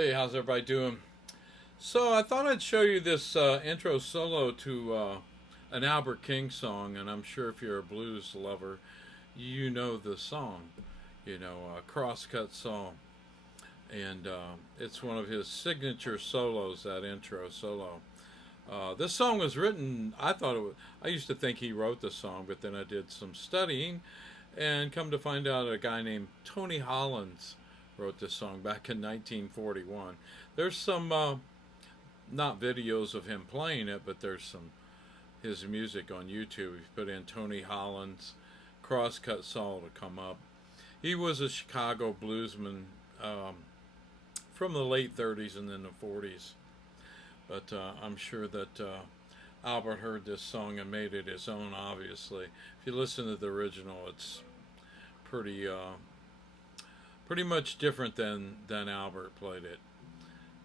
Hey, how's everybody doing? So I thought I'd show you this intro solo to an Albert King song, and I'm sure if you're a blues lover, you know the song. Crosscut Saw, and it's one of his signature solos. That intro solo. This song was written. I used to think he wrote the song, but then I did some studying, and come to find out a guy named Tony Hollins wrote this song back in 1941. There's some not videos of him playing it, but there's some his music on YouTube. If you put in Tony Hollins Crosscut Saw to come up. He was a Chicago bluesman from the late 30s and then the 40s. But I'm sure that Albert heard this song and made it his own, obviously. If you listen to the original, it's pretty much different than Albert played it.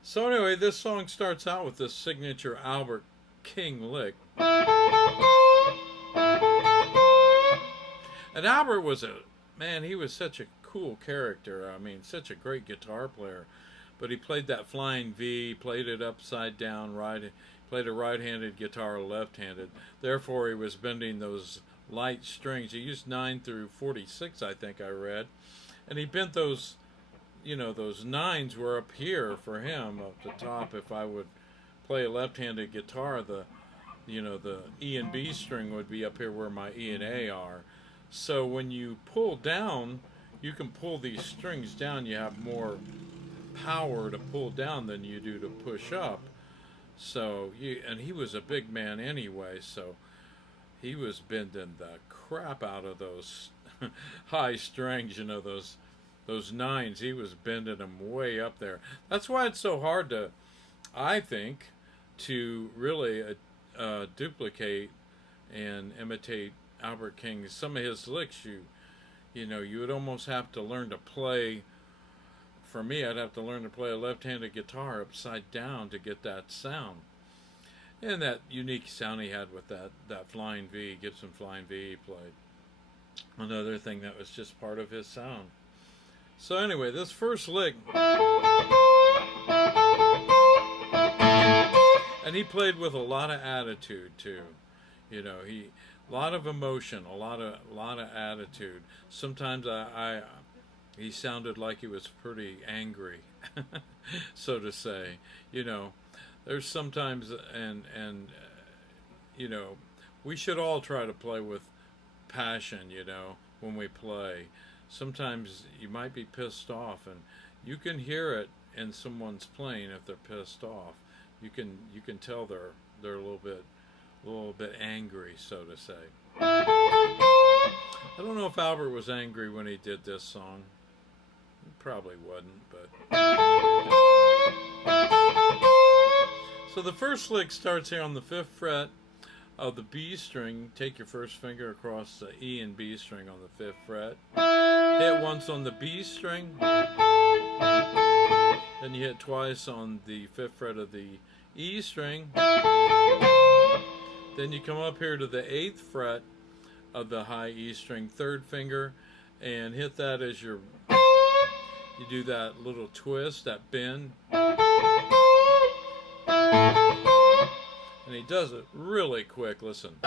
So anyway, this song starts out with this signature Albert King lick. And Albert was he was such a cool character. I mean, such a great guitar player. But he played that flying V, played it upside down, played a right-handed guitar, left-handed. Therefore, he was bending those light strings. He used 9 through 46, I think I read. And he bent those, those nines were up here for him, up the top. If I would play a left-handed guitar, the E and B string would be up here where my E and A are. So when you pull down, you can pull these strings down. You have more power to pull down than you do to push up. So and he was a big man anyway, so he was bending the crap out of those high strings, those nines. He was bending them way up there. That's why it's so hard I think, to really duplicate and imitate Albert King. Some of his licks, you would almost have to learn to play. For me, I'd have to learn to play a left-handed guitar upside down to get that sound. And that unique sound he had with that flying V, Gibson flying V he played. Another thing that was just part of his sound. So anyway, this first lick, and he played with a lot of attitude too. A lot of emotion, a lot of attitude. Sometimes he sounded like he was pretty angry, so to say. There's sometimes, and we should all try to play with passion, when we play. Sometimes you might be pissed off, and you can hear it in someone's playing if they're pissed off. You can tell they're a little bit angry, so to say. I don't know if Albert was angry when he did this song. He probably wasn't, but. So the first lick starts here on the 5th fret of the B string. Take your first finger across the E and B string on the 5th fret. Hit once on the B string. Then you hit twice on the 5th fret of the E string. Then you come up here to the 8th fret of the high E string, 3rd finger, and hit that as you do that little twist, that bend. And he does it really quick. Listen.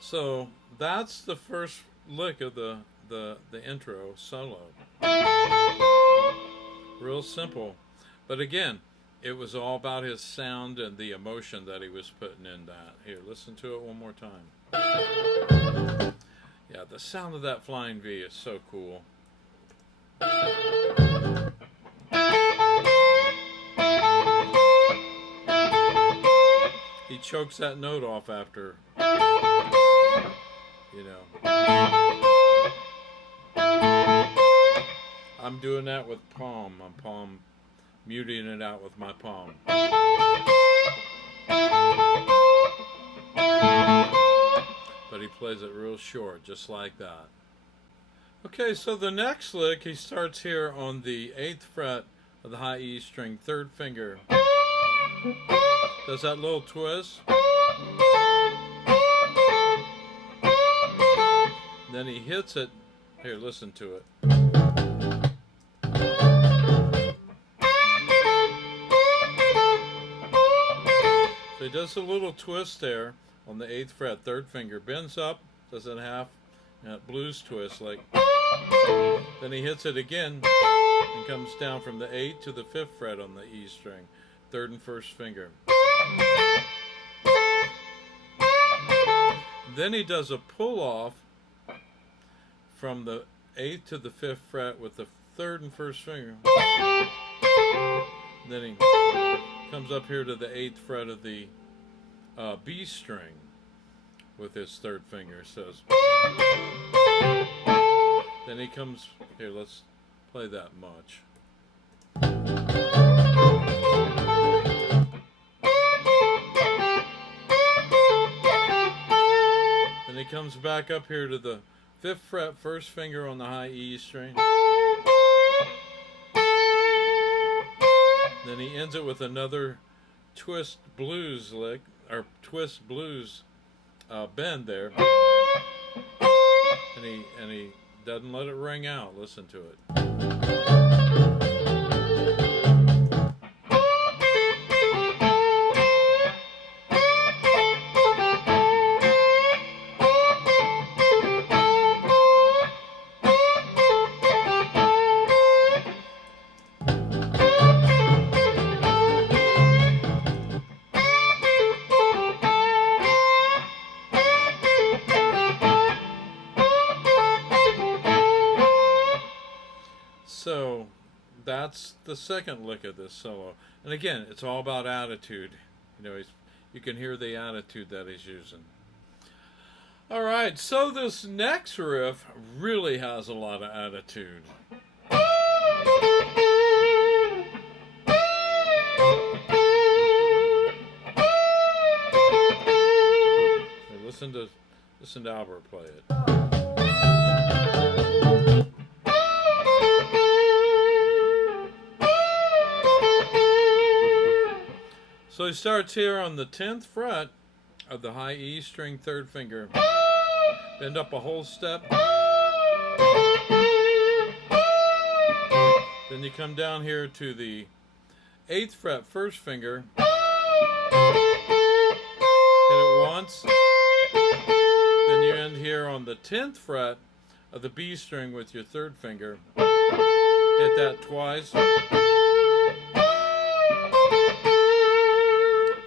So that's the first lick of the intro solo. Real simple. But again, it was all about his sound and the emotion that he was putting in that. Here, listen to it one more time. Yeah, the sound of that flying V is so cool. He chokes that note off after, I'm doing that with palm. I'm muting it out with my palm. But he plays it real short, just like that. Okay, so the next lick, he starts here on the 8th fret of the high E string, 3rd finger. Does that little twist. Then he hits it. Here, listen to it. So he does a little twist there on the 8th fret, 3rd finger, bends up, does a half blues twist like. Then he hits it again and comes down from the 8th to the 5th fret on the E string, 3rd and 1st finger. Then he does a pull off from the 8th to the 5th fret with the 3rd and 1st finger. Then he comes up here to the 8th fret of the B string with his 3rd finger. Says. Then he comes here. Let's play that much. Then he comes back up here to the 5th fret, 1st finger on the high E string. Then he ends it with another twist blues lick, or twist blues bend there. And he doesn't let it ring out. Listen to it. So that's the second lick of this solo. And again, it's all about attitude. You know, you can hear the attitude that he's using. All right, so this next riff really has a lot of attitude. Okay, listen to Albert play it. So he starts here on the 10th fret of the high E string, 3rd finger. Bend up a whole step. Then you come down here to the 8th fret, 1st finger. Hit it once. Then you end here on the 10th fret of the B string with your 3rd finger. Hit that twice.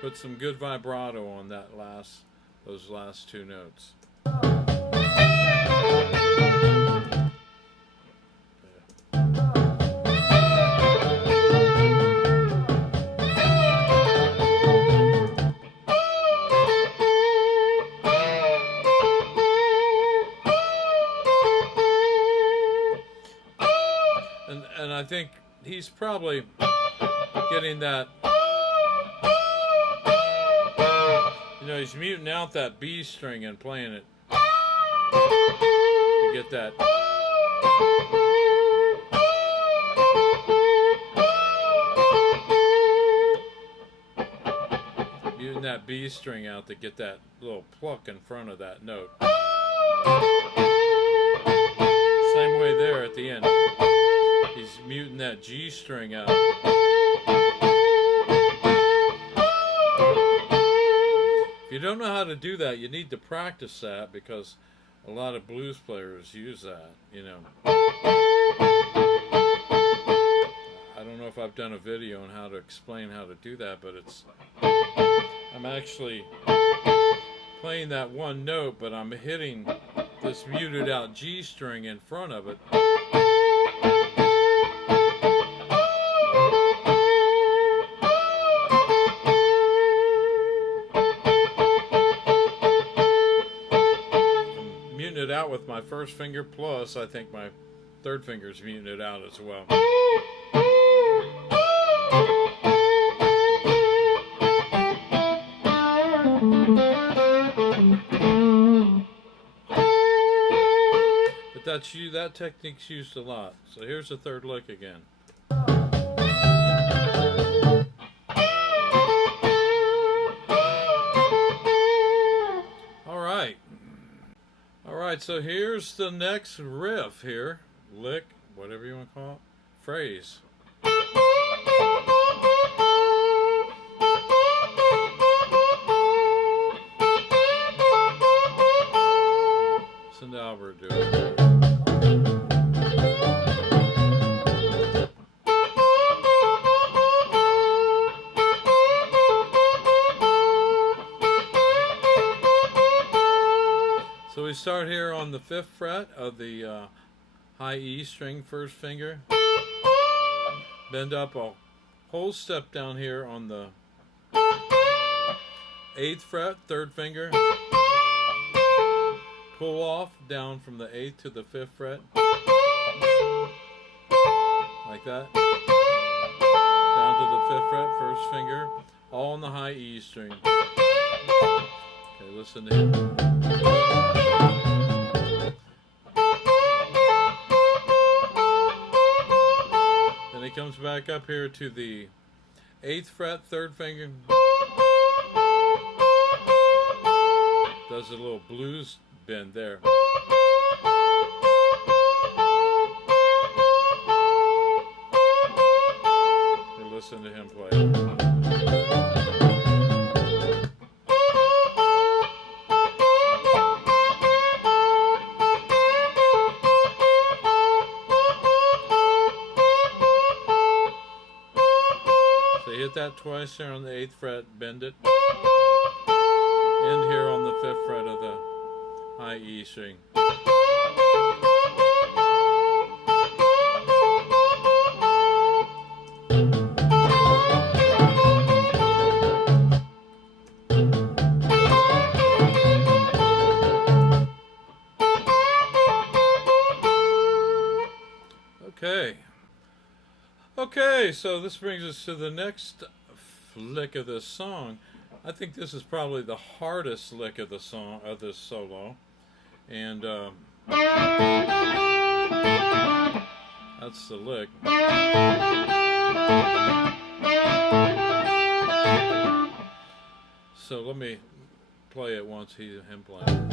Put some good vibrato on those last two notes. And I think he's probably getting that. You know, he's muting out that B string and playing it to get that. Muting that B string out to get that little pluck in front of that note. Same way there at the end. He's muting that G string out. If you don't know how to do that, you need to practice that, because a lot of blues players use that, you know. I don't know if I've done a video on how to explain how to do that, but I'm actually playing that one note, but I'm hitting this muted out G string in front of it. It out with my 1st finger, plus I think my 3rd finger's muting it out as well. But that technique's used a lot. So here's the 3rd lick again. Alright, so here's the next riff here. Lick, whatever you want to call it. Phrase. Listen to Albert do it. So we start here on the 5th fret of the high E string, first finger. Bend up a whole step down here on the 8th fret, 3rd finger. Pull off down from the 8th to the 5th fret. Like that. Down to the 5th fret, first finger. All on the high E string. Okay, listen to him. Then he comes back up here to the 8th fret, 3rd finger. Does a little blues bend there. And listen to him play. So hit that twice there on the 8th fret, bend it. And here on the 5th fret of the high E string. Okay, so this brings us to the next lick of this song. I think this is probably the hardest lick of the song, of this solo, and that's the lick. So let me play it once him playing.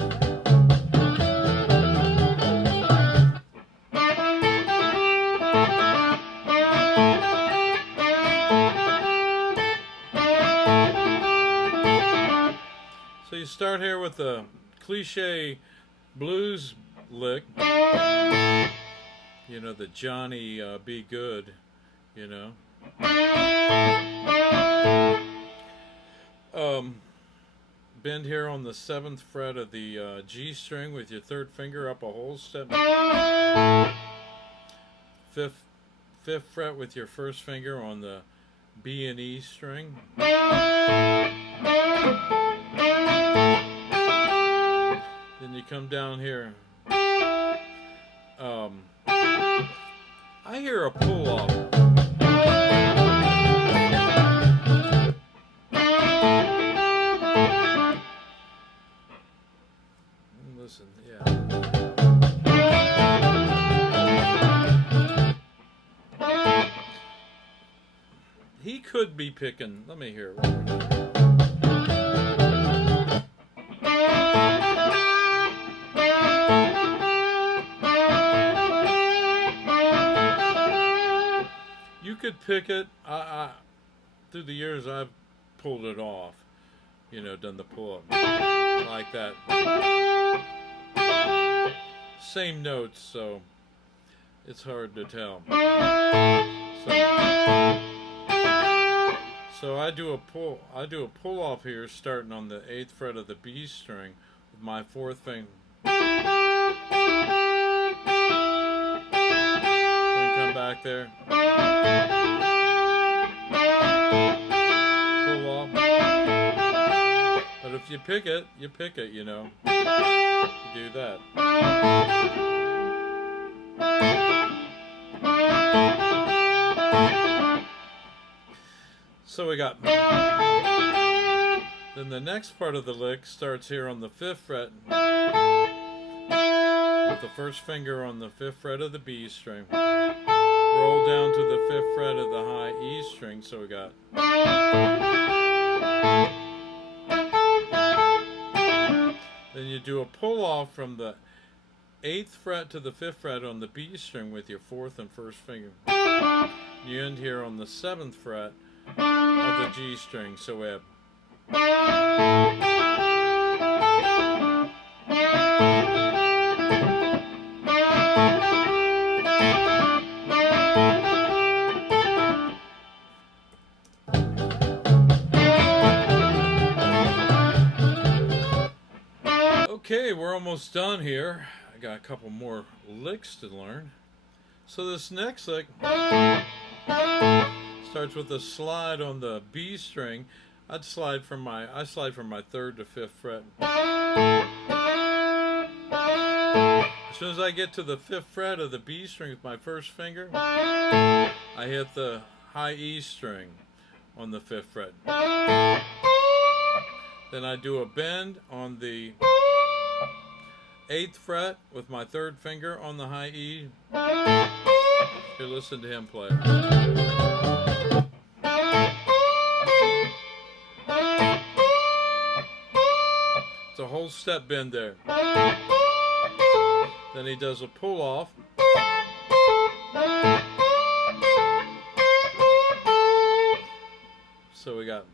So you start here with the cliche blues lick, you know, the Johnny Be Good, you know. Bend here on the 7th fret of the G string with your 3rd finger up a whole step. 5th fret with your 1st finger on the B and E string. Then you come down here. I hear a pull off. Listen, yeah. He could be picking. Let me hear it. You could pick it. Through the years, I've pulled it off. You know, done the pull-up like that. Same notes, so it's hard to tell. So I do a pull off here, starting on the 8th fret of the B string with my 4th finger. Then come back there. Pull off. But if you pick it, you know. You do that. So we got. Then the next part of the lick starts here on the 5th fret with the 1st finger on the 5th fret of the B string. Roll down to the 5th fret of the high E string. So we got. Then you do a pull off from the 8th fret to the 5th fret on the B string with your 4th and 1st finger. You end here on the 7th fret of the G string, so we have okay, we're almost done here. I got a couple more licks to learn. So this next lick starts with a slide on the B string. I slide from my 3rd to 5th fret. As soon as I get to the 5th fret of the B string with my 1st finger, I hit the high E string on the 5th fret. Then I do a bend on the 8th fret with my 3rd finger on the high E. Here, listen to him play. It's a whole step bend there. Then he does a pull off. So we got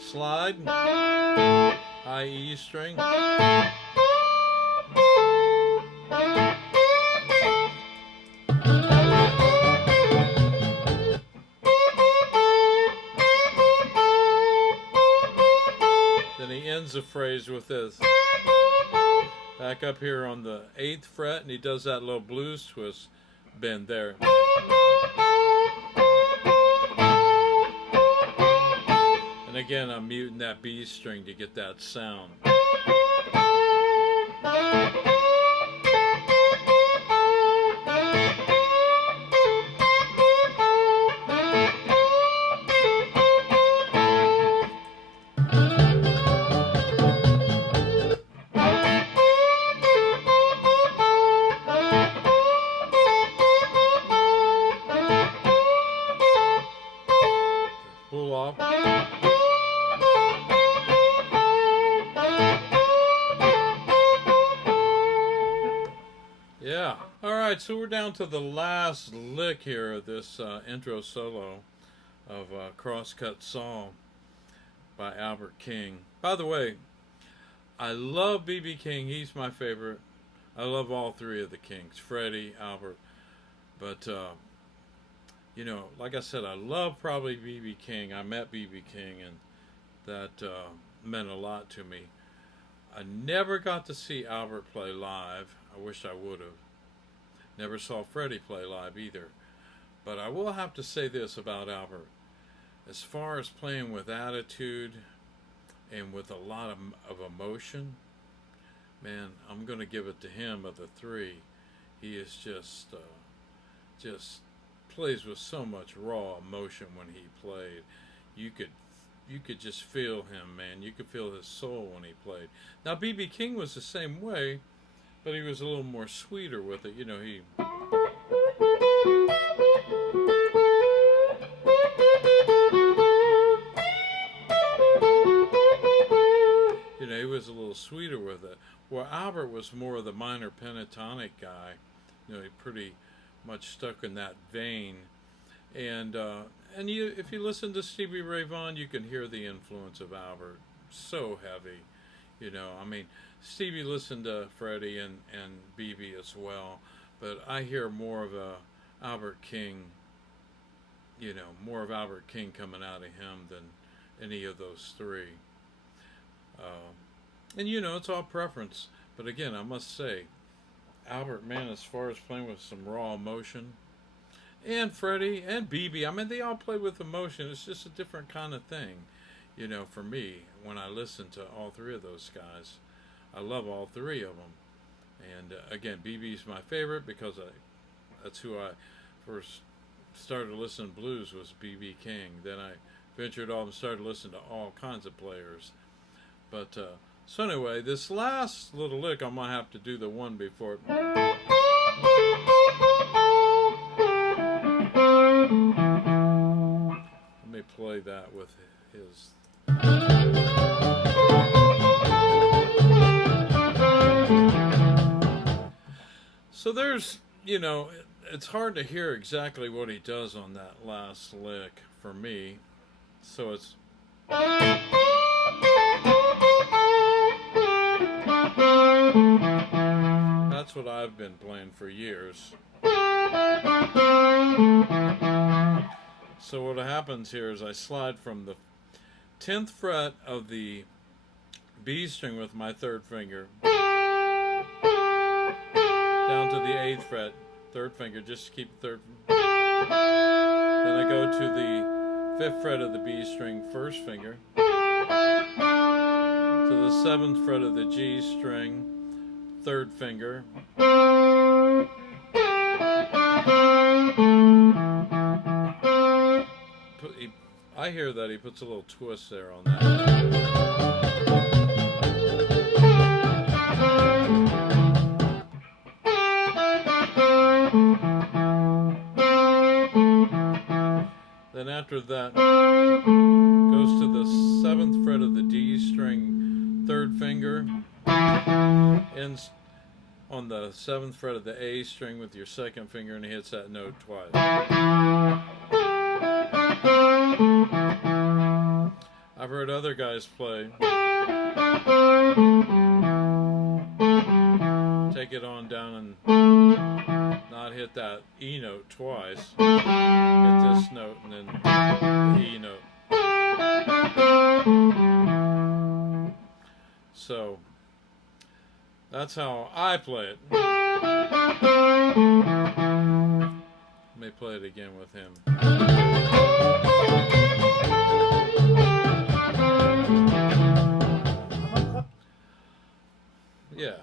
slide, high E string, then he ends the phrase with this. Back up here on the 8th fret, and he does that little blues twist bend there. And again, I'm muting that B string to get that sound. Pull off. Yeah. All right, so we're down to the last lick here of this intro solo of Crosscut Saw by Albert King. By the way, I love B.B. King. He's my favorite. I love all three of the Kings, Freddie, Albert. But, you know, like I said, I love probably B.B. King. I met B.B. King, and that meant a lot to me. I never got to see Albert play live. I wish I would have. Never saw Freddie play live either. But I will have to say this about Albert. As far as playing with attitude and with a lot of emotion, man, I'm going to give it to him of the three. He is just plays with so much raw emotion when he played. You could just feel him, man. You could feel his soul when he played. Now, B.B. King was the same way, but he was a little more sweeter with it. You know, he was a little sweeter with it. Well, Albert was more of the minor pentatonic guy. You know, he pretty much stuck in that vein. And if you listen to Stevie Ray Vaughan, you can hear the influence of Albert. So heavy, you know. I mean, Stevie listened to Freddie and BB as well, but I hear more of a Albert King, you know, more of Albert King coming out of him than any of those three. And you know, it's all preference. But again, I must say, Albert, man, as far as playing with some raw emotion, and Freddie and BB, I mean, they all play with emotion. It's just a different kind of thing, you know, for me, when I listen to all three of those guys. I love all three of them. And again, BB's my favorite because that's who I first started listening to blues, was BB King. Then I ventured off and started listening to all kinds of players. But so anyway, this last little lick, I'm going to have to do the one before it. Let me play that with his. So there's, it's hard to hear exactly what he does on that last lick for me. So it's. That's what I've been playing for years. So what happens here is I slide from the 10th fret of the B string with my third finger down to the 8th fret, third finger, just to keep the third. Then I go to the 5th fret of the B string, first finger, to the 7th fret of the G string, third finger, I hear that he puts a little twist there on that. Then after that, goes to the 7th fret of the D string, third finger, ends on the 7th fret of the A string with your second finger, and he hits that note twice. I've heard other guys play. Take it on down and not hit that E note twice. Hit this note and then the E note. So that's how I play it. Let me play it again with him. Yeah.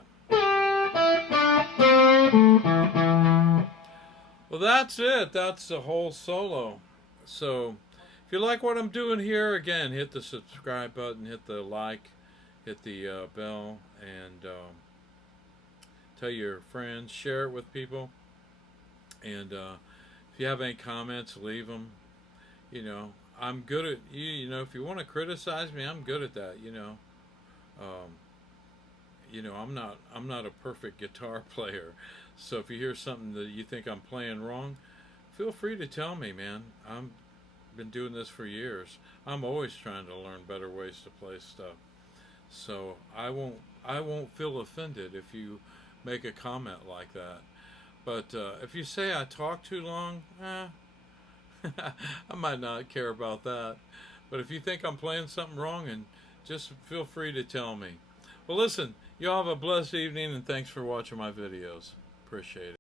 Well, that's it. That's the whole solo. So if you like what I'm doing here, again, hit the subscribe button, hit the like, hit the bell, and tell your friends, share it with people. And if you have any comments, leave them. I'm good at if you want to criticize me, I'm good at that. I'm not a perfect guitar player. So if you hear something that you think I'm playing wrong, feel free to tell me, man. I've been doing this for years. I'm always trying to learn better ways to play stuff. So I won't feel offended if you make a comment like that. But if you say I talk too long, I might not care about that. But if you think I'm playing something wrong, and just feel free to tell me. Well, listen, y'all have a blessed evening, and thanks for watching my videos. Appreciate it.